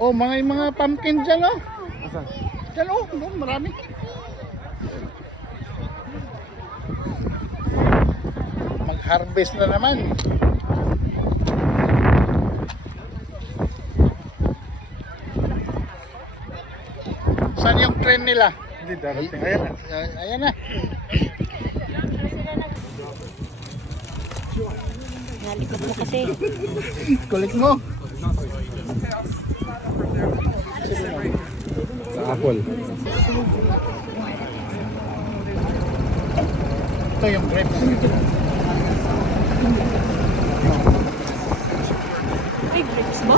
Oh, mga pumpkin dyan, oh. Dyan, oh, doon, marami. Mag-harvest na naman. Saan yung train nila? Hindi darating. Ayan na. Ayan na. Nalikot mo kasi. Kulik mo. Sa Apple. Ito yung grapes. Ay, grapes ba?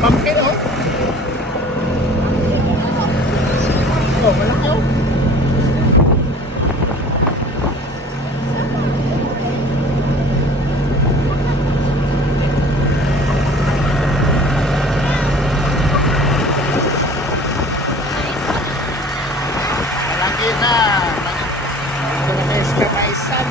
Pumpkin, oh. Oh, malaki, oh. Malaki na. Ito na kayo sa kamaisan.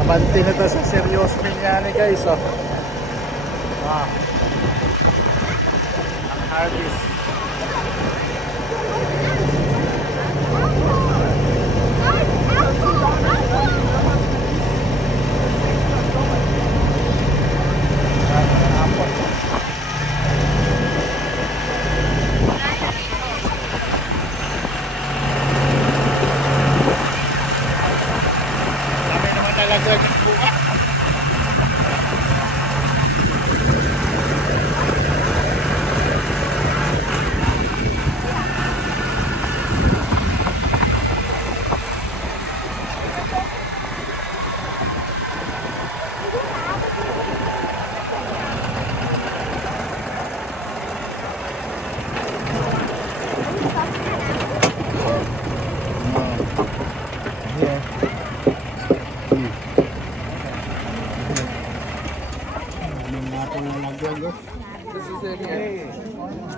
Abanti na to sa Serious Minyani, guys, oh. Wow. Ang harvest. Dami naman talaga yung buka.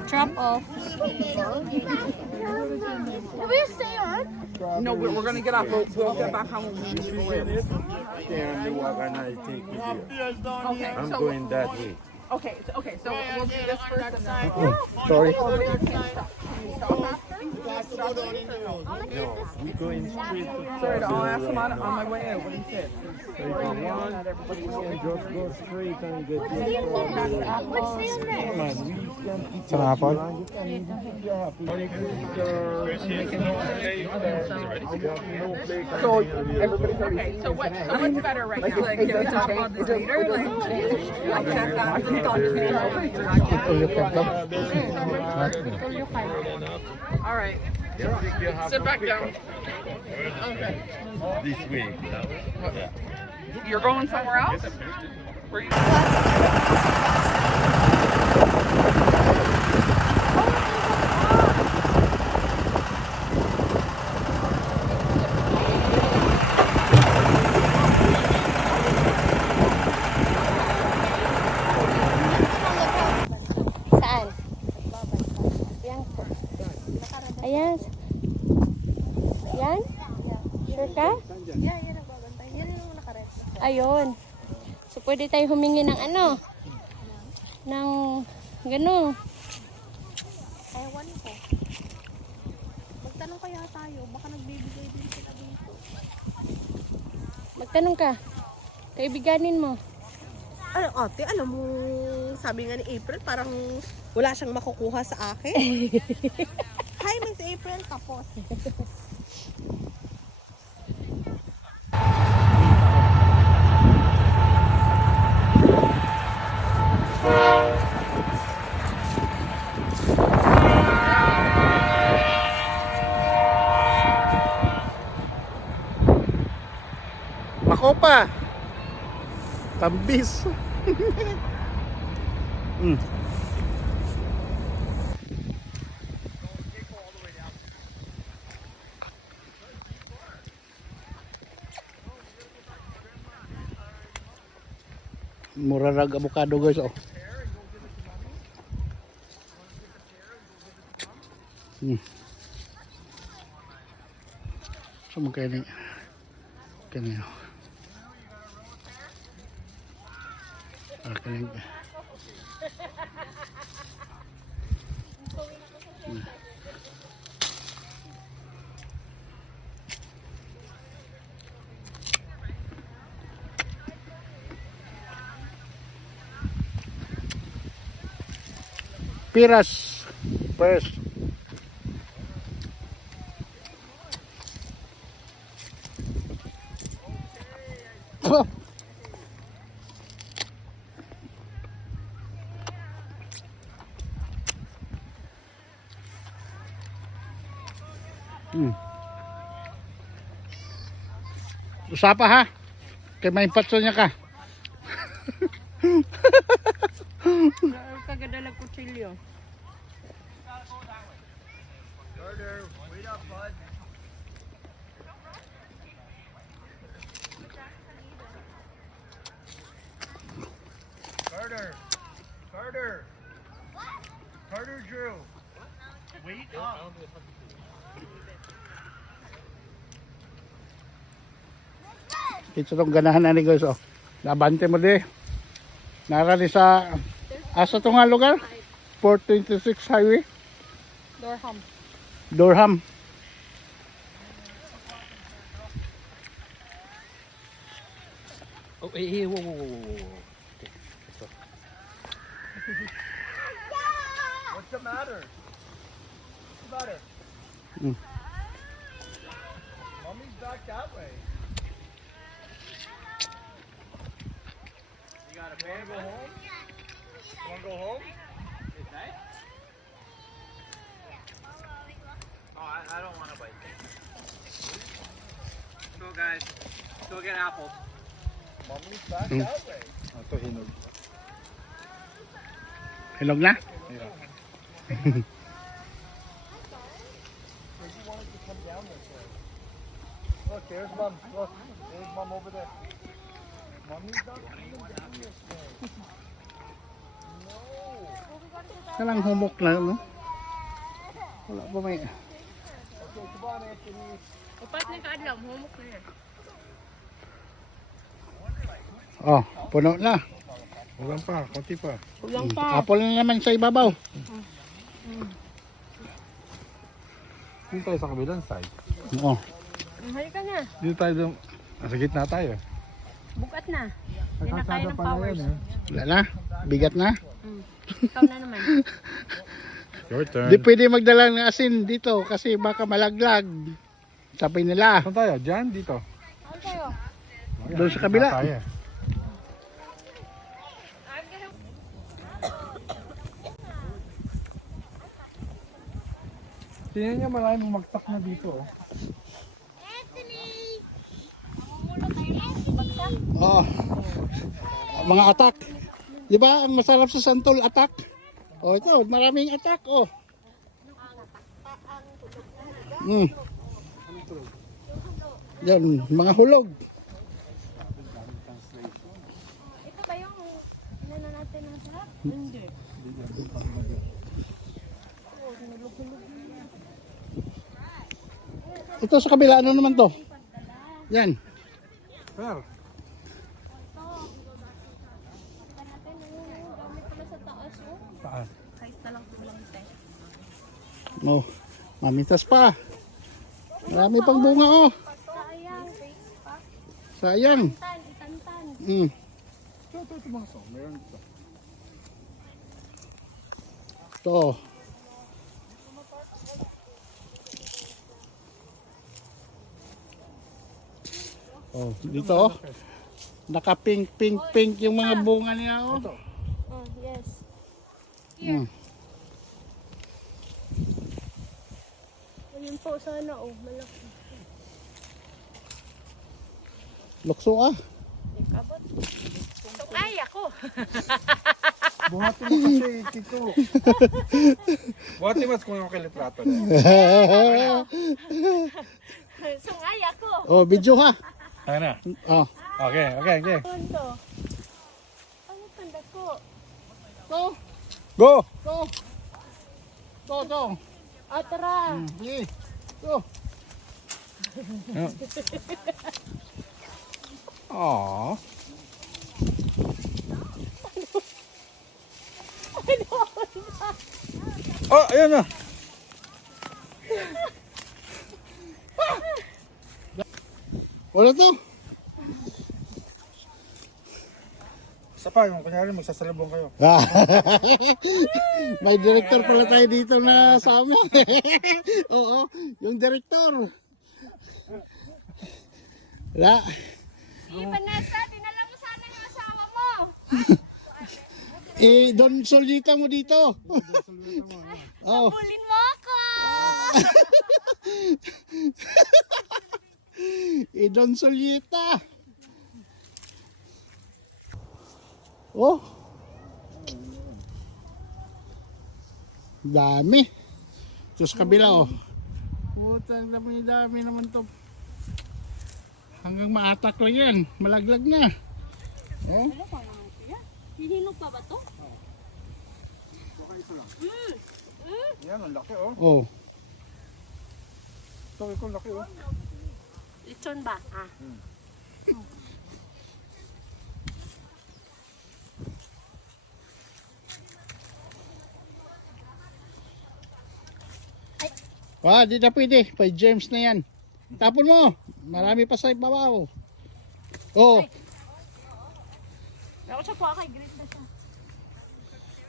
Drop off. No, we're gonna get off. We'll get back home when we live. Here in the walk and I take you here. Okay, I'm so going that way. okay, so we'll do this first and then. Sorry. Can you stop after? No, we going straight to Alright, I'll ask him on my way out what he said. So if you want, you can just go straight and get your problem. Man, we can pick Sa up Apple? you and you can pick your apple. You can pick your- So everybody's okay. So what's better right now? Like get top on the later, like check that. Ito yung pagka. All right. Sit back down. This way. You're going somewhere else? Where you? Saan? Yan po. Ayan. Yan? Sure ka? Yan ang babantay. Yan yung nakared. Ayun. So, pwede tayo humingi ng ano? Ng gano'n. Ewan ko. Magtanong kaya tayo. Baka nagbibigay din sila dito. Magtanong ka. Kaibiganin mo. Ano, ate, alam mo, sabi nga ni April, parang wala siyang makukuha sa akin. Hi, Miss April, tapos. Pambis. Mm. Mura rag avocado guys oh. So magkano kanino kaning piras first. Oh. Usapa ha. Kay may patso niya ka. Kagadalag kutsilyo. Carter Drew. Wait up. Ito tong ganahan na ni guys oh. Nabante mo di. Nara ni sa asa to nga lugar? 426 highway. Dorham. Durham. Oh, hey, whoa. What's the matter? What's the matter? Mm. Mommy's back that way. You gotta pay to go home? You wanna go home? Okay. Oh, I don't want to bite. Go, guys. Go get apples. Mommy's back that way. Ito hinog. Hinog na? Look, there's mom. Look, there's mom over there. Mommy's not coming down this way. No. Kalang humok na no? Wala pa may. Okay, come on, Anthony. Upat na kaadlaw, humok na yan. Oh, puno na. Wala pa, konti pa. Kulang pa. Apple na naman sa ibabaw. Dito tayo sa kabilang side. Oo. Halika na. Dito tayo doon. Nasa gitna tayo. Bukat na. Hindi na kaya ng powers. Wala na. Bigat na. Ikaw na naman. Your turn. Di pwede magdala ng asin dito kasi baka malaglag. Sabi nila. Saan tayo? Diyan? Dito? Saan tayo? Doon sa kabila. Tayo. Tingnan niya maraming bumagsak na dito. Oh. Oh. Mga atak. Di ba ang masarap sa santol atak? Oh, ito, maraming atak oh. Yan, mga hulog. Ito ba yung inana natin ng sarap? Hindi. Ito sa kabila, ano naman to? Yan. Sir. Saan? Kahit na lang kulang tayo. Oh, mamitas pa. Marami pang bunga oh. Sayang. Sayang. Itantan. Ito mga to. Meron ito. Ito. Oh, dito oh. Naka pink yung mga bunga niya oh. Oh, yes. Mm. Ayun po sana oh, malaki. Lukso ah. Ikabot. ako. Buhati mo kasi, Tito. Buhati mas kung yung kilitrato na. Sungay ako. Oh, video ha. Ano na? Oh. Okay. Ano? Ano tanda ko? Go. Go! Go. Go. Tara. Sige. Go. Aww. Oh, ayan na. Wala to. Isa pa, yung kunyari magsasalubong kayo. May director pala tayo dito na sama. Oo, yung director. Wala. Vanessa, dinala mo sana yung asawa mo. Don Solita mo dito. Oh. Bulin mo ako. Don Solita. Oh. Dami. Ito sa kabila oh. Putang dami naman to. Hanggang maatak lang yan. Malaglag na. Oh. Ano pa naman siya? Hihinog pa ba to? Yan, ang laki oh. Oh. Ito, laki oh. Lechon ba? Wah, di na pwede. 5 James na yan. Tapon mo. Marami pa sa ibabaw. Oh. Ako siya po kay green na siya.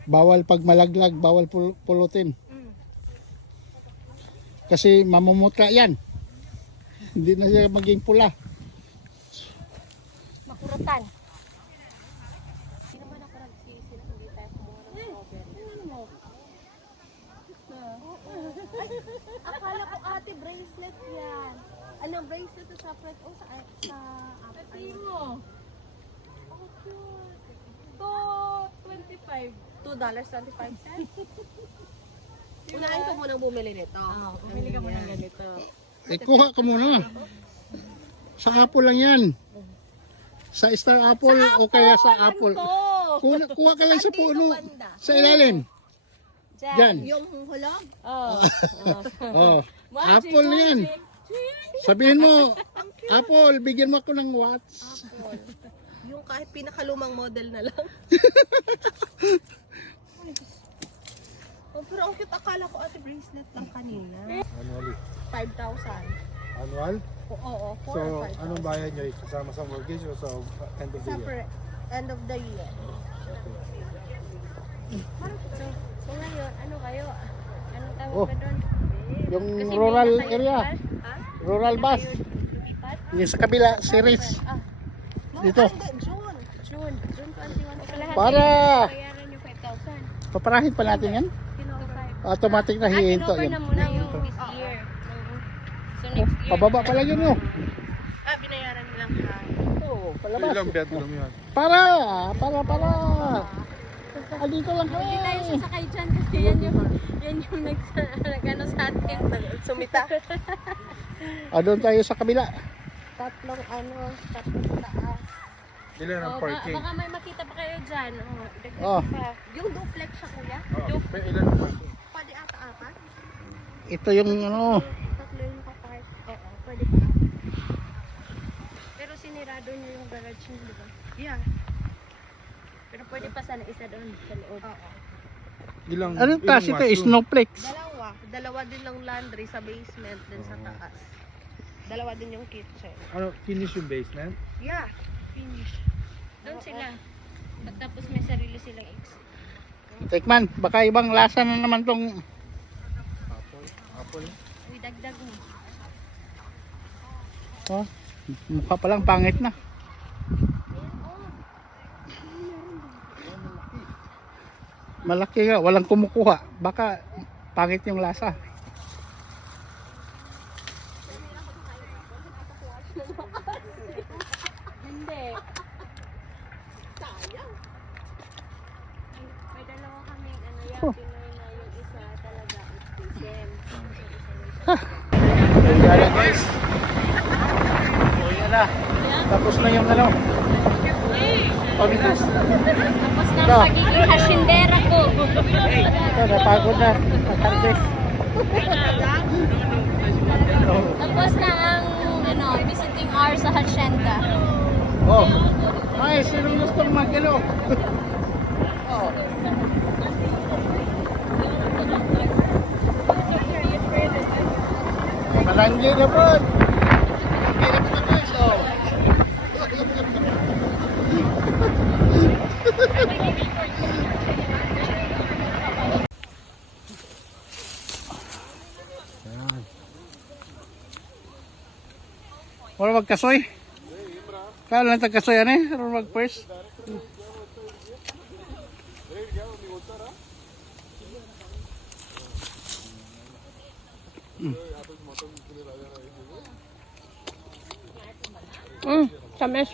Bawal pag malaglag, bawal pulutin. Kasi mamumutra yan. Hindi na siya maging pula. Makurutan. Sino ba nakarang sisi na hindi tayo kumuha ng strawberry? Ano mo? Akala ko ate bracelet yan. Ano bracelet sa separate o sa Pati mo. Oh, cute. To 25. $2.25. Unahin ko munang bumili nito. Bumili ka mo ng ganito. Eh, kuha ka muna. Sa Apple lang yan. Sa Star Apple o kaya sa Apple. Kuha ka lang sa puno. Sa ilalim. Diyan. Yung hulog? Oh. Oh. Apple yan. Sabihin mo, Apple, bigyan mo ako ng watch. Yung kahit pinakalumang model na lang. Oh, pero ang cute. Akala ko ate bracelet lang kanina. Annually. 5,000. Annual? Oo, 4 So, or 5,000. anong bayad nyo? Kasama sa mortgage o sa end of the year? Separate. End of the year. So ngayon, ano kayo? Anong tawag Oh. ka doon? Yung Kasi rural hindi na kayo area. lumipat? Ha? Rural Hindi na bus. kayo lumipat? Yung sa kabila, series. Dito. June. June 21. Lahat Para. bayaran yung 5,000. Paparahin pa natin yan. Kino-5. Automatic na hihinto kino-offer yun. na muna yung this year. So next year. Pababa pala yun oh. Binayaran nilang ha. Oo, So, palabas. ilang bedroom yun? Para. Dito lang Hindi tayo kami. sasakay dyan kasi yan yung nag-ano sa atin. Sumita. Doon tayo sa kabila. Tatlong taas. Ilan ang parking? Baka may makita pa kayo dyan. Dagdag Oh. pa. Yung duplex siya kuya. Pero ilan ang parking? Pwede ata-apat. Ito yung ano. Tatlo yung kapark. Oo, pwede pa. Pero sinirado niyo yung garage niyo, di ba? Yeah. Pero pwede pa sana isa doon sa loob. Oo. Ilang, Anong taas ito? washroom? Snowflakes. Dalawa din ng laundry sa basement din sa taas. Dalawa din yung kitchen. Ano, finish yung basement? Yeah. Finish. Doon sila. At tapos may sarili silang Tekman, baka ibang lasa na naman tong Apple? Uy, dagdag mo. oh, mukha pa lang pangit na. Malaki nga, walang kumukuha. Baka pangit yung lasa. Hindi. May dalawa kaming ano yan, Pinoy na yung isa talaga autism. Kaya guys. Uwi na. Tapos na yung ano. Pagkos. Tapos na ang pagiging hasyendera ko. Ito, napagod na. Nakarbes. Tapos na ang visiting hour sa hacienda. Oh. Ay, sinong gustong mag-ano? Oh. Malanggi na bro. Hirap na guys. Oh. Wala magkasoy. Kaya lang tagkasoy ano eh. Wala mag-first. Tamis.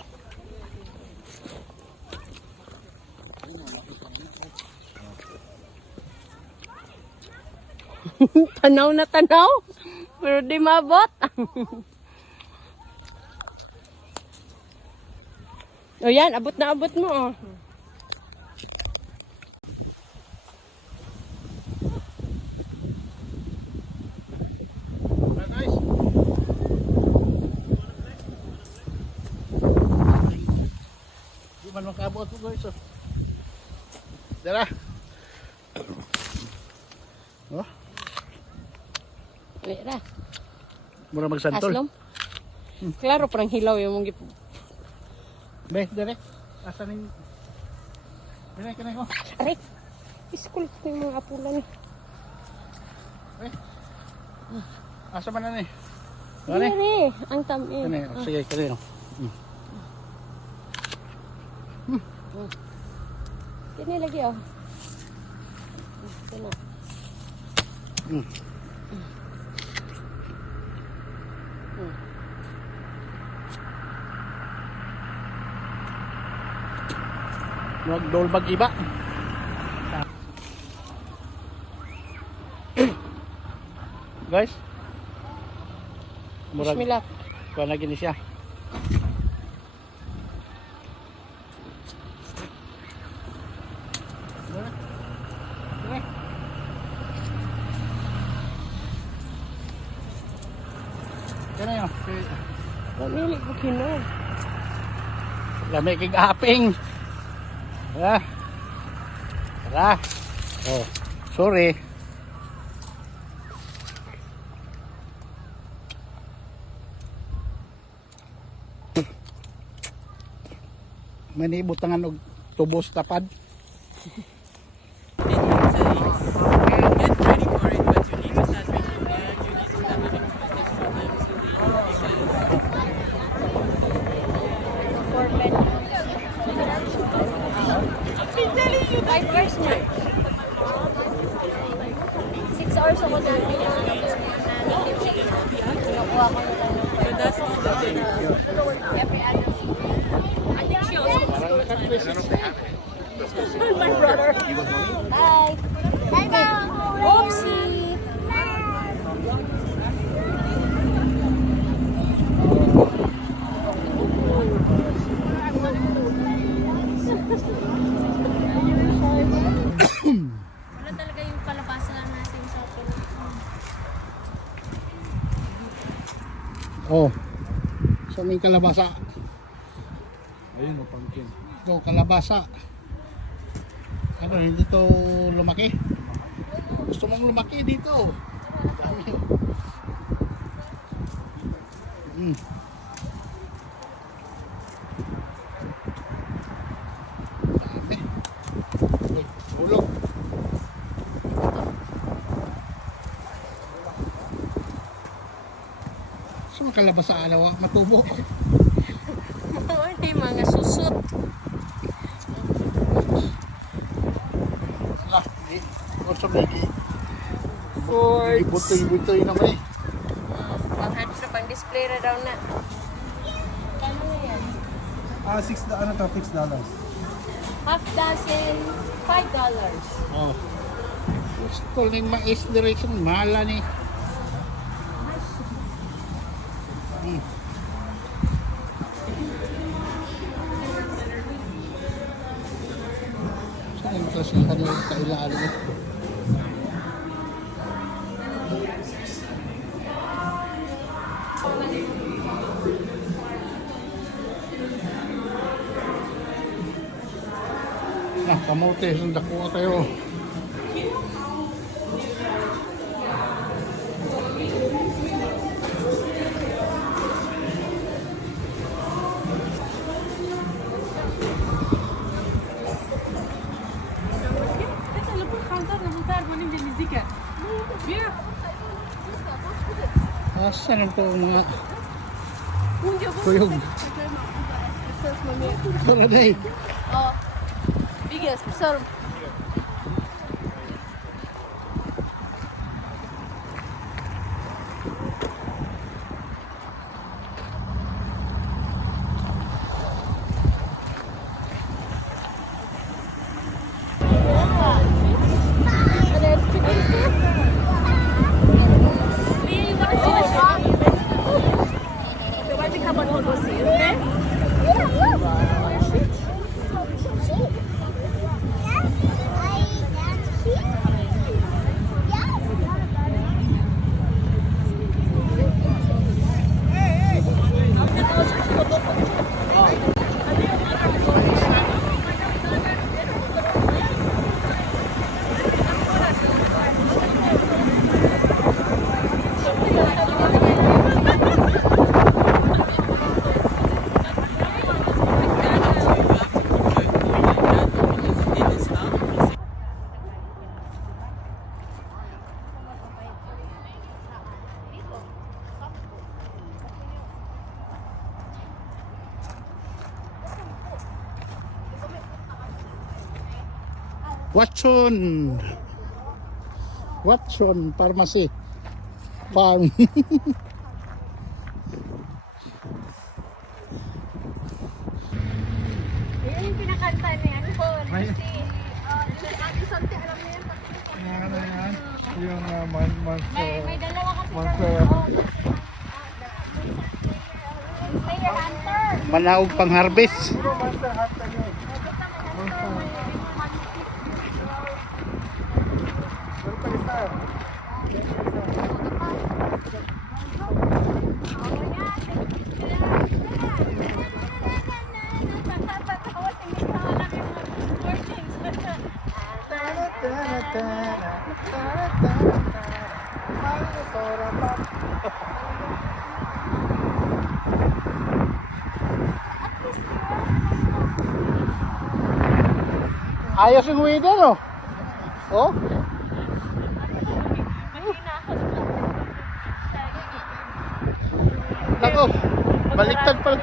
Tanaw na tanaw. Pero di mabot. O yan, abot na abot mo. Oh. Guys. Di man makabot mo guys. Dara. Oh, Lera. mura magsantol. Aslom. Klaro, parang hilaw yung mong gipo. Be, direct. Asa ning Dire kanay ko. Aray. Iskul ko yung mga apulan eh. Asa man na ni? Kani? Dire, ang tamis. Kani, sige kani. Kini lagi oh. Kena. Wag dolbag iba. Guys. Murag Bismillah. kuha na gini siya. Kaya yun. Pamili ko kinog. Lamig kig aping. Tara. Tara. Oh, sorry. Manibutangan og tubos tapad. My brother. Hi. Hi, mom. Oopsie. Wala talaga yung kalabasa natin sa Oh. So may kalabasa. Ayun, pumpkin. Ito kalabasa. Ano, hindi to lumaki? Gusto mong lumaki dito. Dami. Uy, hulog. So kalabasa alawa, matubo. Hindi mga susot. Lah, di. Kurso lagi. Forts. Butoy-butoy naman eh. Pang-hands na pang-display na daw na. Kano na yan? $6 $6. Half dozen, $5. Oh. Gusto ni mais direction, mahala ni. Saan yung klasihan yung kailalim? Kamote, sunda ko kayo. Asan po mga kuyog? Karaday. Oh, biggest, besar. Watson Pharmacy Farm. Yan yung pinakanta niya. Ano po? Si Ate Santi, alam mo yan? Ano yan? Yung May dalawa kasi Monster. Mayor Hunter. Manaog pang harvest. Puro monster hot na yun. Welcome, sir. Ayos yung weather, no? Oh? Nako, baliktad pala.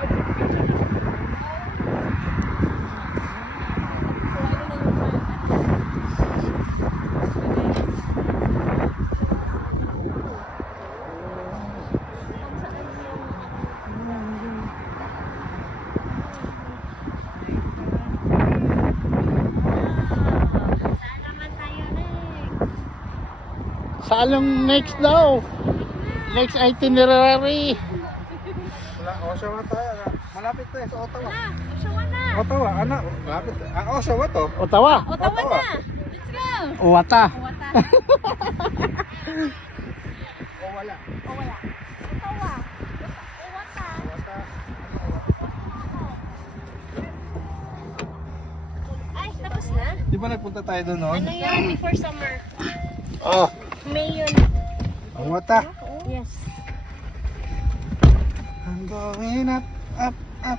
Saan ang next daw? Next itinerary. Wala, Oshawa tayo. Malapit tayo sa Ottawa. Oshawa na. Ottawa, anak. Malapit. Oshawa to. Ottawa. Ottawa na. Let's go. Owata. Wata. O wala. Ottawa. Wata. Ay, tapos na. Di ba nagpunta tayo doon noon? Ano yan? Before summer. Oh. May yun. Ang wata. Yes. I'm going up, up, up.